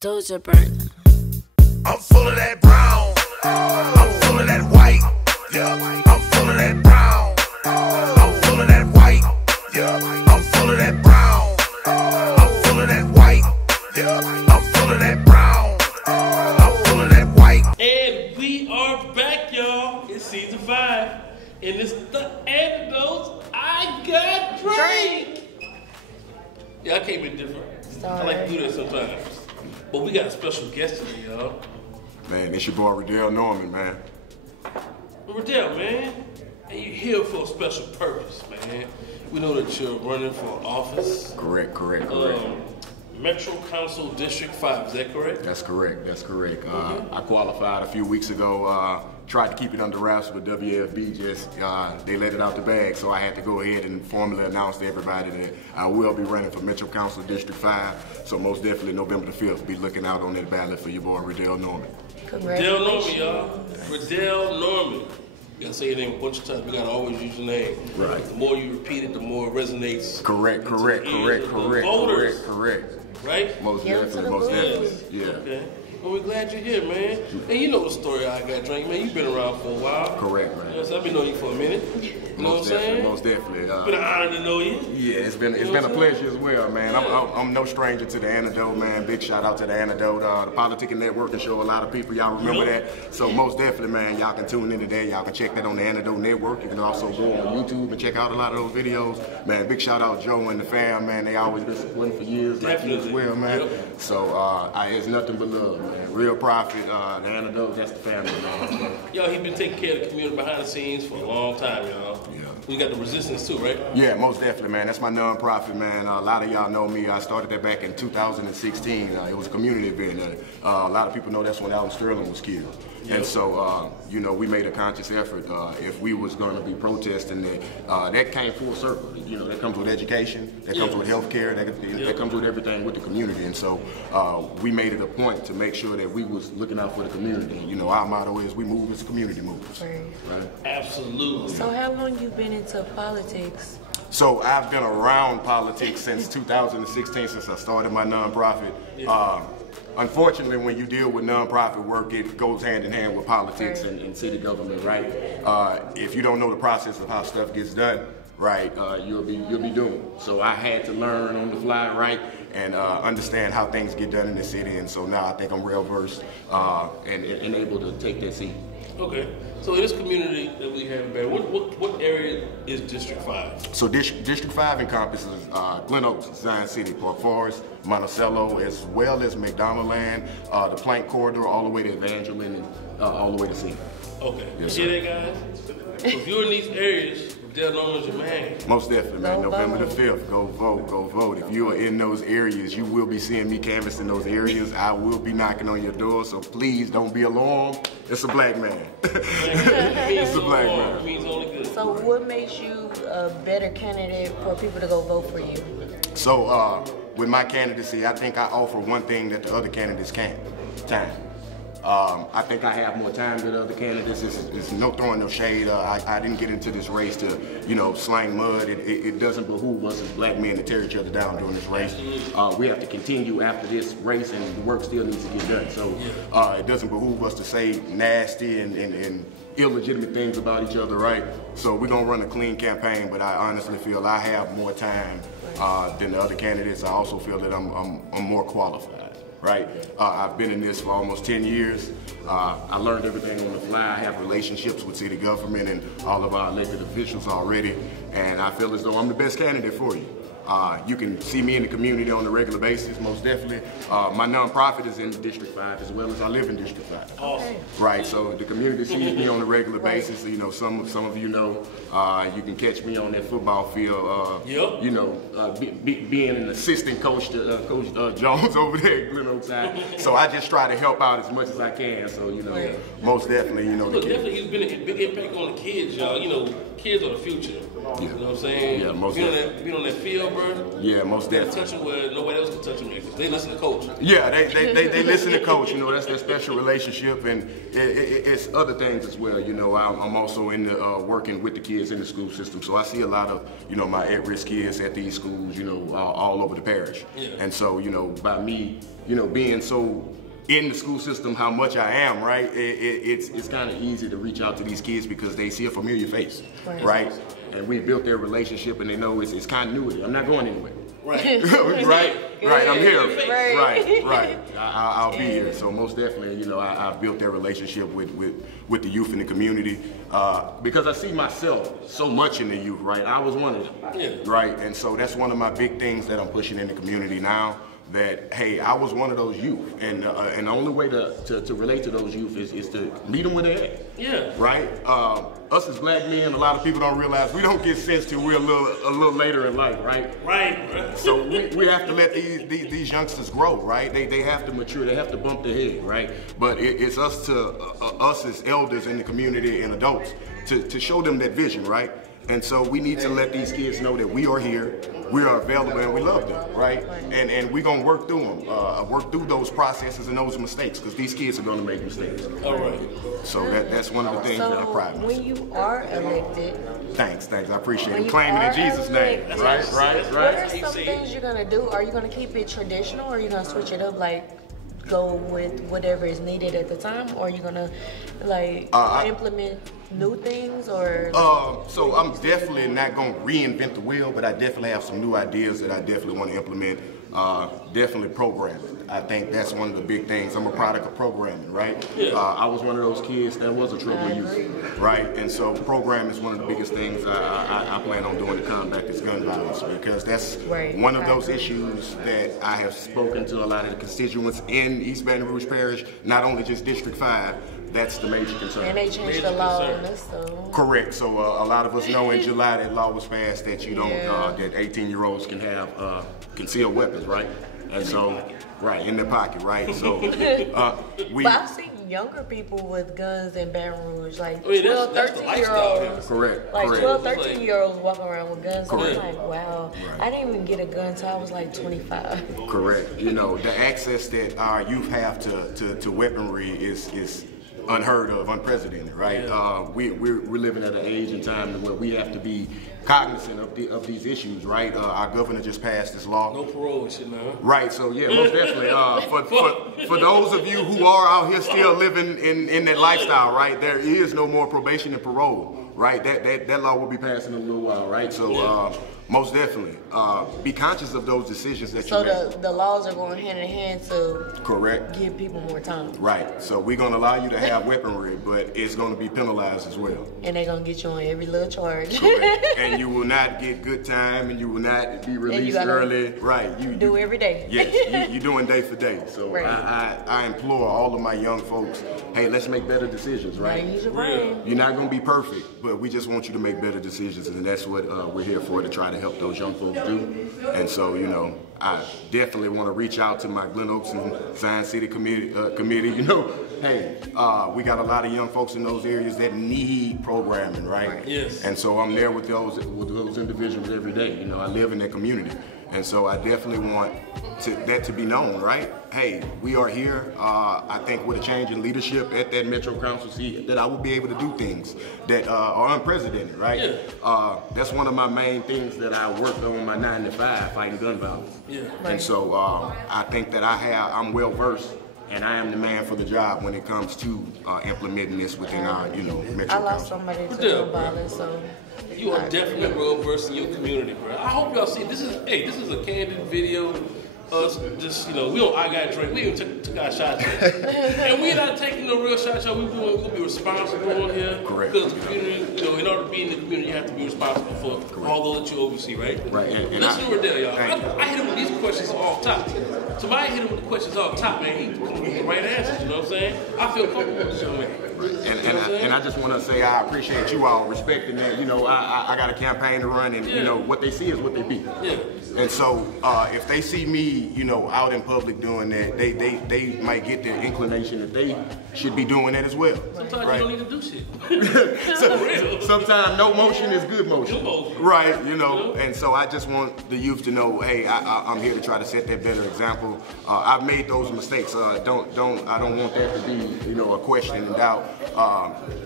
Doja burn. I'm full of that brown. I'm full of that white. Yeah. I'm full of that brown. I'm full of that white. Yeah. I'm full of that brown. I'm full of that white. Yeah. I'm full of that brown. I'm full of that white. And we are back, y'all. It's season 5. And it's the antidotes I got drink. Yeah, I came in different. I like to do that sometimes. But we got a special guest today, y'all. Man, it's your boy Redell Norman, man. Redell, man, and you're here for a special purpose, man. We know that you're running for office. Correct. Metro Council District 5, is that correct? That's correct. I qualified a few weeks ago. Tried to keep it under wraps with WFB, just they let it out the bag, so I had to go ahead and formally announce to everybody that I will be running for Metro Council District 5. So most definitely November the 5th, be looking out on that ballot for your boy Redell Norman. Redell Norman, y'all. Redell Norman. You gotta say your name a bunch of times. You gotta always use your name. Right. The more you repeat it, the more it resonates. Correct. Right? Most definitely. Yeah. Okay. Well, we're glad you're here, man. And you know the story I Got Drink, man. You've been around for a while. Correct, man. Yes, I've been knowing you for a minute. You know what I'm saying? Most definitely. It's been an honor to know you. Yeah, it's been a pleasure as well, man. I'm no stranger to the antidote, man. Big shout out to the antidote. The Politicking Network and show a lot of people. Y'all remember that? So most definitely, man. Y'all can tune in today. Y'all can check that on the Antidote Network. You can also go on YouTube and check out a lot of those videos. Man, big shout out Joe and the fam, man. They always been supporting for years, like you as well, man. Yep. So it's nothing but love, man. Real profit. The antidote, that's the family, man. Yo, he been taking care of the community behind the scenes for a long time, y'all. Yeah. We got the Resistance too, right? Yeah, most definitely, man. That's my non-profit, man. A lot of y'all know me. I started that back in 2016. It was a community event. A lot of people know that's when Alton Sterling was killed. Yep. And so, you know, we made a conscious effort. If we was going to be protesting, that came full circle. You know, that comes with education, that comes with healthcare, that comes with everything with the community. And so, we made it a point to make sure that we was looking out for the community. You know, our motto is we move as community movers. Right? Absolutely. So how long you been into politics? So I've been around politics since 2016, since I started my nonprofit. Yeah. Unfortunately, when you deal with nonprofit work, it goes hand in hand with politics and city government, right? If you don't know the process of how stuff gets done, right, you'll be doomed. So I had to learn on the fly, right, and understand how things get done in the city. And so now I think I'm well versed and able to take that seat. Okay. So in this community that we have, what area is District 5? So District 5 encompasses Glen Oaks, Zion City, Park Forest, Monticello, as well as McDonaldland, the Plank Corridor, all the way to Evangeline, and all the way to Cedar. Okay. Yes, you hear that, guys? So if you're in these areas, Redell Norman's your man. Most definitely, man. November the 5th, go vote. If you are in those areas, you will be seeing me canvassing those areas. I will be knocking on your door, so please don't be alarmed. It's a black man. It's a black man. It means only good. So what makes you a better candidate for people to go vote for you? So with my candidacy, I think I offer one thing that the other candidates can't: time. I think I have more time than other candidates. It's no throwing no shade. I didn't get into this race to, you know, slang mud. It doesn't behoove us as black men to tear each other down during this race. We have to continue after this race, and the work still needs to get done. So it doesn't behoove us to say nasty and illegitimate things about each other, right? So we're gonna run a clean campaign, but I honestly feel I have more time than the other candidates. I also feel that I'm more qualified. Right? I've been in this for almost 10 years. I learned everything on the fly. I have relationships with city government and all of our elected officials already, and I feel as though I'm the best candidate for you. You can see me in the community on a regular basis, most definitely. My nonprofit is in District 5 as well as I live in District 5. Awesome. Right, so the community sees me on a regular basis. You know, some of you know, you can catch me on that football field. You know, being an assistant coach to Coach Jones over there at Glen Oaks High. So I just try to help out as much as I can. So, you know, most definitely, you know. Look, definitely he's been a big impact on the kids, y'all. You know, kids are the future. You know what I'm saying? Yeah, most definitely. Being on that field, bro. Yeah, most definitely. Touch them where nobody else can touch them because they listen to coach. Yeah, they listen to coach. You know, that's their special relationship, and it's other things as well. You know, I'm also in the working with the kids in the school system, so I see a lot of my at-risk kids at these schools. You know, all over the parish. Yeah. And so by me, being so in the school system, how much I am, right? It's kind of easy to reach out to these kids because they see a familiar face, right? And we built their relationship, and they know it's continuity. I'm not going anywhere. Right. right. I'm here. Right. I'll be here. So most definitely, I've built that relationship with the youth in the community because I see myself so much in the youth. Right. I was one of them. Right. And so that's one of my big things that I'm pushing in the community now. That, hey, I was one of those youth, and the only way to relate to those youth is to meet them where they're at. Yeah. Right? Us as black men, a lot of people don't realize we don't get sense till we're a little later in life, right? Right. So we have to let these youngsters grow, right? They have to mature, they have to bump their head, right? But it's us as elders in the community and adults to show them that vision, right? And so we need to let these kids know that we are here, we are available, and we love them, right? And we're gonna work through them, work through those processes and those mistakes, because these kids are gonna make mistakes. All right. So that's one of the things that I pride myself. When you are elected, thanks, I appreciate it. Claiming in Jesus' name, right. What are some things you're gonna do? Are you gonna keep it traditional, or are you gonna switch it up, like go with whatever is needed at the time, or are you gonna implement new things, or? So I'm definitely not gonna reinvent the wheel, but I definitely have some new ideas that I definitely want to implement. Definitely programming. I think that's one of the big things. I'm a product of programming, right? I was one of those kids that was a trouble youth, right? And so programming is one of the biggest things I plan on doing to combat this gun violence, because that's one of those issues that I have spoken to a lot of the constituents in East Baton Rouge Parish, not only just District 5. That's the major concern. And they changed the law on this, so. Correct. So a lot of us know in July that law was passed that you don't, that 18-year-olds can have concealed weapons, right? And so, in their pocket, right? So but I've seen younger people with guns in Baton Rouge, like 12, 13-year-olds. Correct. Like 12, 13-year-olds walking around with guns. And I'm like, wow. I didn't even get a gun until I was like 25. Correct. The access that our youth have to weaponry is unheard of, unprecedented, right? We're living at an age and time where we have to be cognizant of these issues, right? Our governor just passed this law. No parole and shit now. Right, so yeah, most definitely. For those of you who are out here still living in that lifestyle, right, there is no more probation and parole, right? That law will be passed in a little while, right? So most definitely, be conscious of those decisions that you make. So the laws are going hand in hand to give people more time. Right. So we're going to allow you to have weaponry, but it's going to be penalized as well. And they're going to get you on every little charge. Correct. And you will not get good time, and you will not be released early. Right. You do every day. Yes. You're doing day for day. So I implore all of my young folks, hey, let's make better decisions, right? Use your brain. You're not going to be perfect, but we just want you to make better decisions, and that's what we're here for, to try to help those young folks do. And so, I definitely want to reach out to my Glen Oaks and Zion City committee. Hey, we got a lot of young folks in those areas that need programming, right? Yes. And so I'm there with those individuals every day. I live in that community. And so I definitely want that to be known, right? Hey, we are here. I think with a change in leadership at that Metro Council seat, that I will be able to do things that are unprecedented, right? Yeah. That's one of my main things that I worked on my 9 to 5, fighting gun violence. Yeah. And so I think that I'm well versed, and I am the man for the job when it comes to implementing this within our, Metro Council. I lost somebody to gun violence, so. You are definitely well versed in your community, bro. I hope y'all see this is a candid video. Us just, we don't IGotDrank. We even took our shots. And we're not taking no real shots, y'all. We're going to be responsible on here. Correct. Because the community, in order to be in the community, you have to be responsible for all those that you oversee, right? Right. And listen to Redell, y'all. I hit him with these questions off top. Somebody hit him with the questions off the top, man. He come with the right answers, you know what I'm saying? I feel comfortable with this young man. And I just want to say I appreciate you all respecting that. You know, I got a campaign to run, and you know what they see is what they be. Yeah. And so if they see me, you know, out in public doing that, they might get the inclination that they should be doing that as well. Sometimes right? you don't need to do shit. Sometimes no motion is good motion. Good motion. Right, you know. And so I just want the youth to know, hey, I'm here to try to set that better example. I've made those mistakes. I don't want that to be, you know, a question and doubt.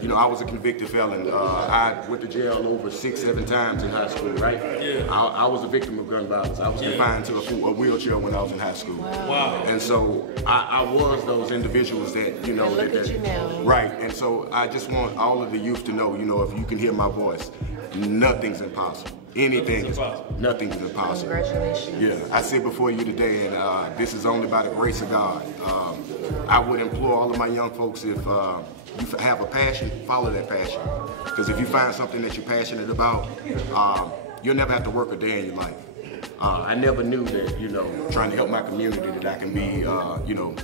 You know, I was a convicted felon. I went to jail over 6-7 times in high school, right? Yeah. I was a victim of gun violence. I was confined to a wheelchair when I was in high school. Wow. And so I was those individuals that, you know, look at you now. Right. And so I just want all of the youth to know, you know, if you can hear my voice, nothing's impossible. Anything is impossible. Nothing is impossible. Congratulations. Yeah, I sit before you today, and this is only by the grace of God. I would implore all of my young folks, if you have a passion, follow that passion. Because if you find something that you're passionate about, you'll never have to work a day in your life. I never knew that, you know, trying to help my community, that I can be, you know,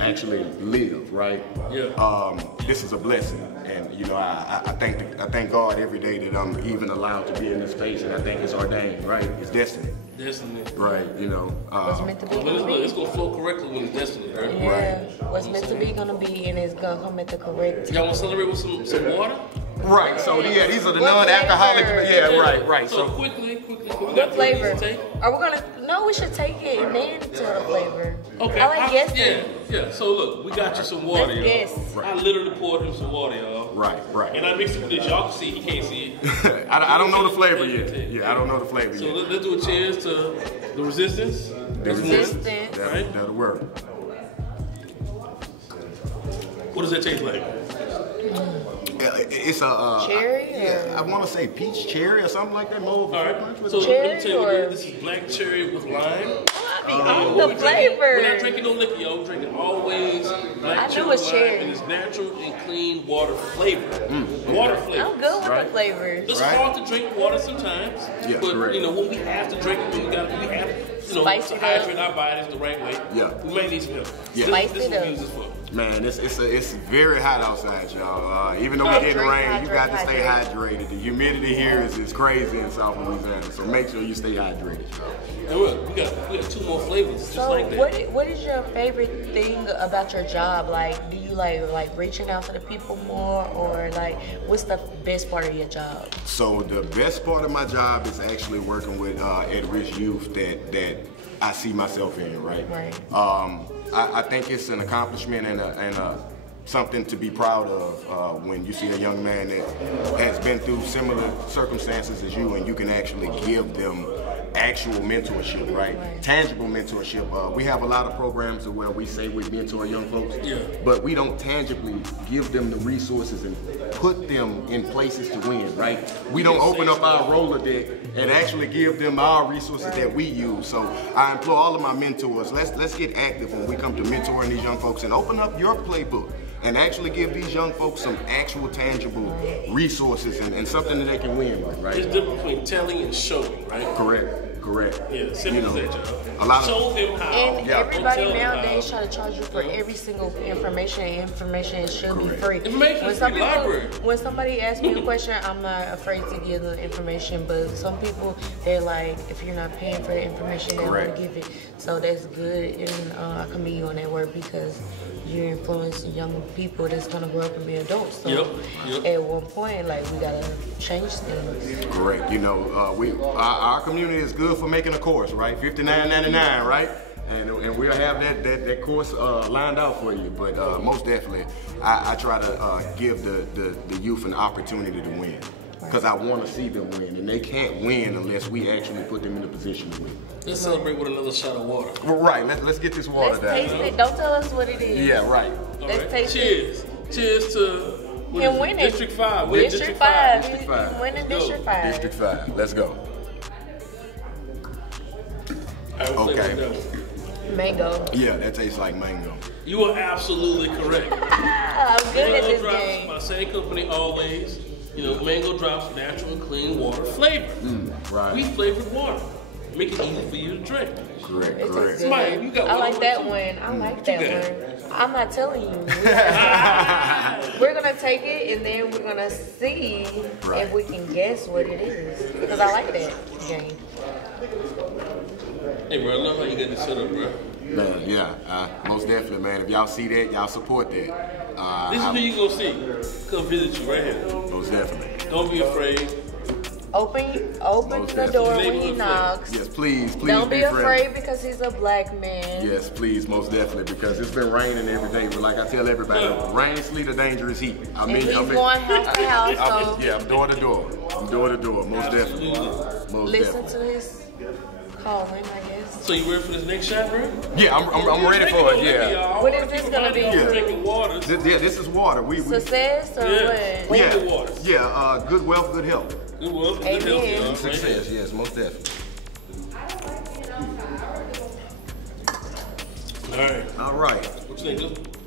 actually live, right? Yeah. This is a blessing, and you know, I thank God every day that I'm even allowed to be in this space, and I think it's ordained, right? It's destiny. Destiny. Right, you know. What's meant to be It's gonna flow correctly when it's destiny, right? Yeah. What's meant to be gonna be, and it's gonna come at the correct time. Y'all wanna celebrate with some water? Right, so yeah, these are the non-alcoholic, right. So quickly. What flavor? Are we gonna? No, we should take it and then tell the flavor. Okay. I like guessing. Yeah. So look, we got you some water, y'all. Let's guess. I literally poured him some water, y'all. Right. And I mixed it with this. Y'all can see it. He can't see it. I don't know the flavor yet. Yeah, I don't know the flavor so yet. So let's do a cheers to the resistance. The resistance. Right? That'll work. What does that taste like? It's a cherry. Yeah, I want to say peach cherry or something like that. More. All right. So let me tell you, this is black cherry with lime. The flavor. We're not drinking no liquor, yo. We're drinking always black cherry with lime, and it's natural and clean water flavor. Water flavor. I'm good with the flavors. It's hard to drink water sometimes, Yeah, but correct. you know when we have to drink it, we have you know Spice to it up. hydrate our bodies the right way. Yeah. We may need some help. Yeah. Spice This is it what up. we use this for. Man, it's very hot outside, y'all. Even though we're getting rain, you got to stay hydrated. The humidity here is crazy in South Louisiana, so make sure you stay hydrated. And look, we got 2 more flavors just So like that. what is your favorite thing about your job? Like, do you like reaching out to the people more, or like what's the best part of your job? So the best part of my job is actually working with at-risk youth that I see myself in, right? Right. I think it's an accomplishment and something to be proud of when you see a young man that has been through similar circumstances as you, and you can actually give them actual mentorship, right? Tangible mentorship. We have a lot of programs where we say we mentor young folks, but we don't tangibly give them the resources and put them in places to win, right? We don't open up our Rolodex and actually give them our resources that we use. So I implore all of my mentors, let's get active when we come to mentoring these young folks, and open up your playbook and actually give these young folks some actual tangible resources and something that they can win with, right? There's a difference between telling and showing, right? Correct. Yeah, simple as that, y'all. A lot Show them how. And everybody Tell them nowadays how. try to charge you for every single information. Information should be free. Information is free, library. When somebody asks me a question, I'm not afraid to give the information. But some people, they're like, if you're not paying for the information, they don't want to give it. So that's good, and I commend you on that work, because you're influencing young people that's gonna grow up and be adults. So at one point, like, we gotta change things. Correct. You know, our community is good for making a course, right? $59.99, right? And we'll have that course lined out for you. But most definitely, I try to give the youth an opportunity to win, because I want to see them win, and they can't win unless we actually put them in a position to win. Let's celebrate with another shot of water. Well, right. Let's get this water down. Let's taste it. Don't tell us what it is. Yeah, right. Let's taste Cheers. it. Cheers to Him winning. District 5. We're District 5. District 5. Winning District 5. District 5. Let's go. Okay. Mango. Yeah, that tastes like mango. You are absolutely correct. I'm good at this Drops, game. my same company always. You know, Mango Drops, natural and clean water flavor. Right. We flavored water. make it easy for you to drink. Correct. Smile, you got I one like on that too. one. I like that one. I'm not telling you. We're gonna take it and then we're gonna see if we can guess what it is. Because I like that game. Hey, bro, I love how you got this set up, bro. Man, yeah, most definitely, man. If y'all see that, y'all support that. This is who you gonna see. Come visit you right here. Most definitely. Don't be afraid. Open the door when he knocks. Yes, please Don't be friendly. afraid because he's a black man. Yes, please, most definitely, because it's been raining every day. But like I tell everybody, rain, sleet, or dangerous heat. He's going house to house. I'm door to door. Most definitely. Listen to his calling, I guess. So you ready for this next shot, bro? Yeah, I'm ready for it. Yeah. What is this gonna be? Drinking water. This is water. Success or what? Yeah. Water. Yeah. Good wealth, good health. Good wealth, good health, y'all. Success. Yes, most definitely. All right. What you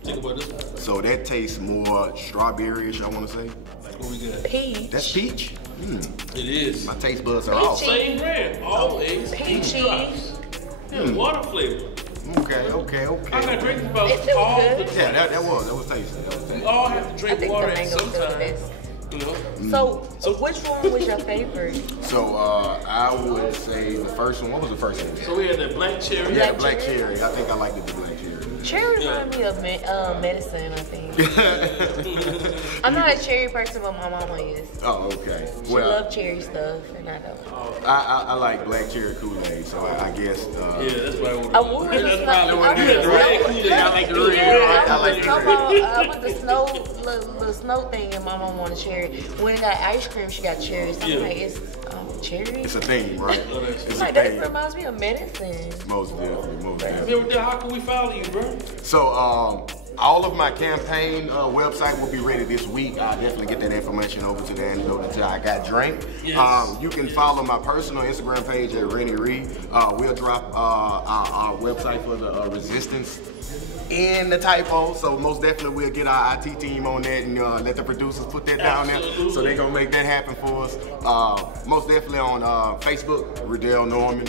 think about this one? So that tastes more strawberry-ish, I want to say. What we got? Peach. That's peach. It is. My taste buds are off. Same brand, always. Peachy. Yeah, water flavor. Okay. I got drinks about It all was the good. time. Yeah, that was tasty. We all have to I drink think water the at mango's some still the time. best. You know? So which one was your favorite? So I would say the first one. What was the first one? So we had that black cherry. Yeah, black cherry. I think I liked the black cherry. Cherry remind me of medicine, I think. I'm not a cherry person, but my mama is. Oh, okay. She love cherry stuff, and I don't. I like black cherry Kool-Aid, so I guess. Yeah, that's why I would. That's probably what it is, I right? put the snow thing, and my mom wanted cherry. When I got ice cream, she got cherry. So I'm like, it's cherry. It's a thing, right? It's a Like, thing. that reminds me of medicine. Most definitely. Yeah, how can we follow you, bro? So, all of my campaign website will be ready this week. I'll definitely get that information over to the antidote until I got drank. Yes. You can follow my personal Instagram page at Rennie Reed. We'll drop our website for the resistance in the typo, so most definitely we'll get our IT team on that and let the producers put that down there. So they're gonna make that happen for us. Most definitely on Facebook, Redell Norman.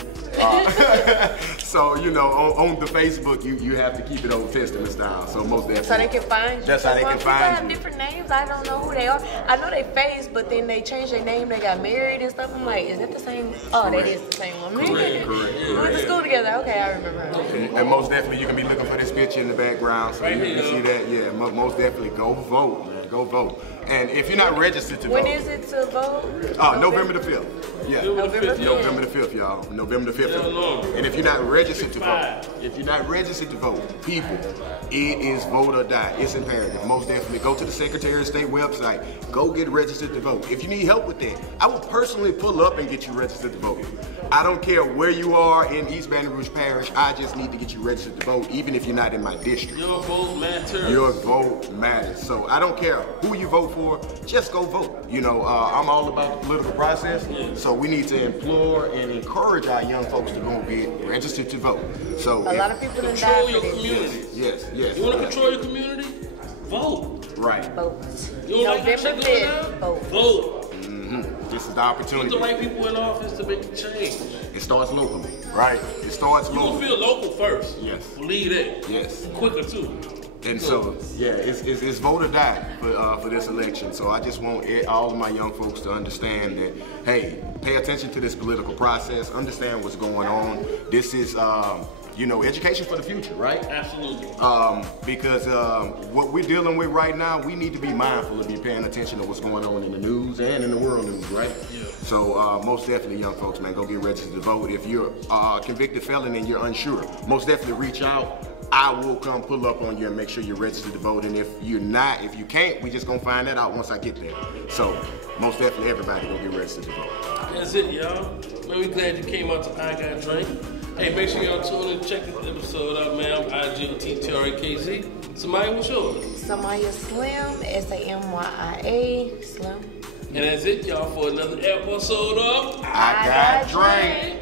So on the Facebook, you have to keep it Old Testament style. So most definitely. So they can find you. That's how they can People find have you. different names. I don't know who they are. I know they face, but then they changed their name. They got married and stuff. I'm like, is that the same? Oh, that is the same one. Correct. We went to school together. Okay, I remember. And most definitely, you can be looking for this picture in the background, so you can see that. Yeah, most definitely, go vote, man. Go vote. And if you're not registered to vote, When is it to vote? November the 5th. Yeah, November 5th. November the 5th, y'all. November the 5th. And if you're not registered to vote, people, it is vote or die. It's imperative. Most definitely, go to the Secretary of State website. Go get registered to vote. If you need help with that, I will personally pull up and get you registered to vote. I don't care where you are in East Baton Rouge Parish. I just need to get you registered to vote, even if you're not in my district. Your vote matters. Your vote matters. So I don't care who you vote for, just go vote. I'm all about the political process. So we need to implore and encourage our young folks to go get registered to vote. So A lot of people done Control died your for this. community. Yes. You want to control your community? Vote. Right. Vote. You don't like that November shit going 5th. down? Vote. Vote. This is the Put opportunity. the right people in office to make the change. It starts locally. Right. It starts You gonna locally. feel local first. Yes. Believe that. Yes. Quicker too. And so, yeah, it's vote or die for this election. So I just want all of my young folks to understand that, hey, pay attention to this political process. Understand what's going on. This is, education for the future, right? Absolutely. Because what we're dealing with right now, we need to be mindful of be paying attention to what's going on in the news and in the world news, right? Yeah. So most definitely, young folks, man, go get registered to vote. If you're a convicted felon and you're unsure, most definitely reach out. I will come pull up on you and make sure you're registered to vote. And if you can't, we just gonna find that out once I get there. So most definitely, everybody go get registered to vote. That's it, y'all. Man, we glad you came out to IGotDrank. Hey, make sure y'all tune in and check this episode out, man. I'm IGotDrank. Samaya, what's yours? Samaya Slim, Samya Slim. And that's it, y'all, for another episode of IGotDrank.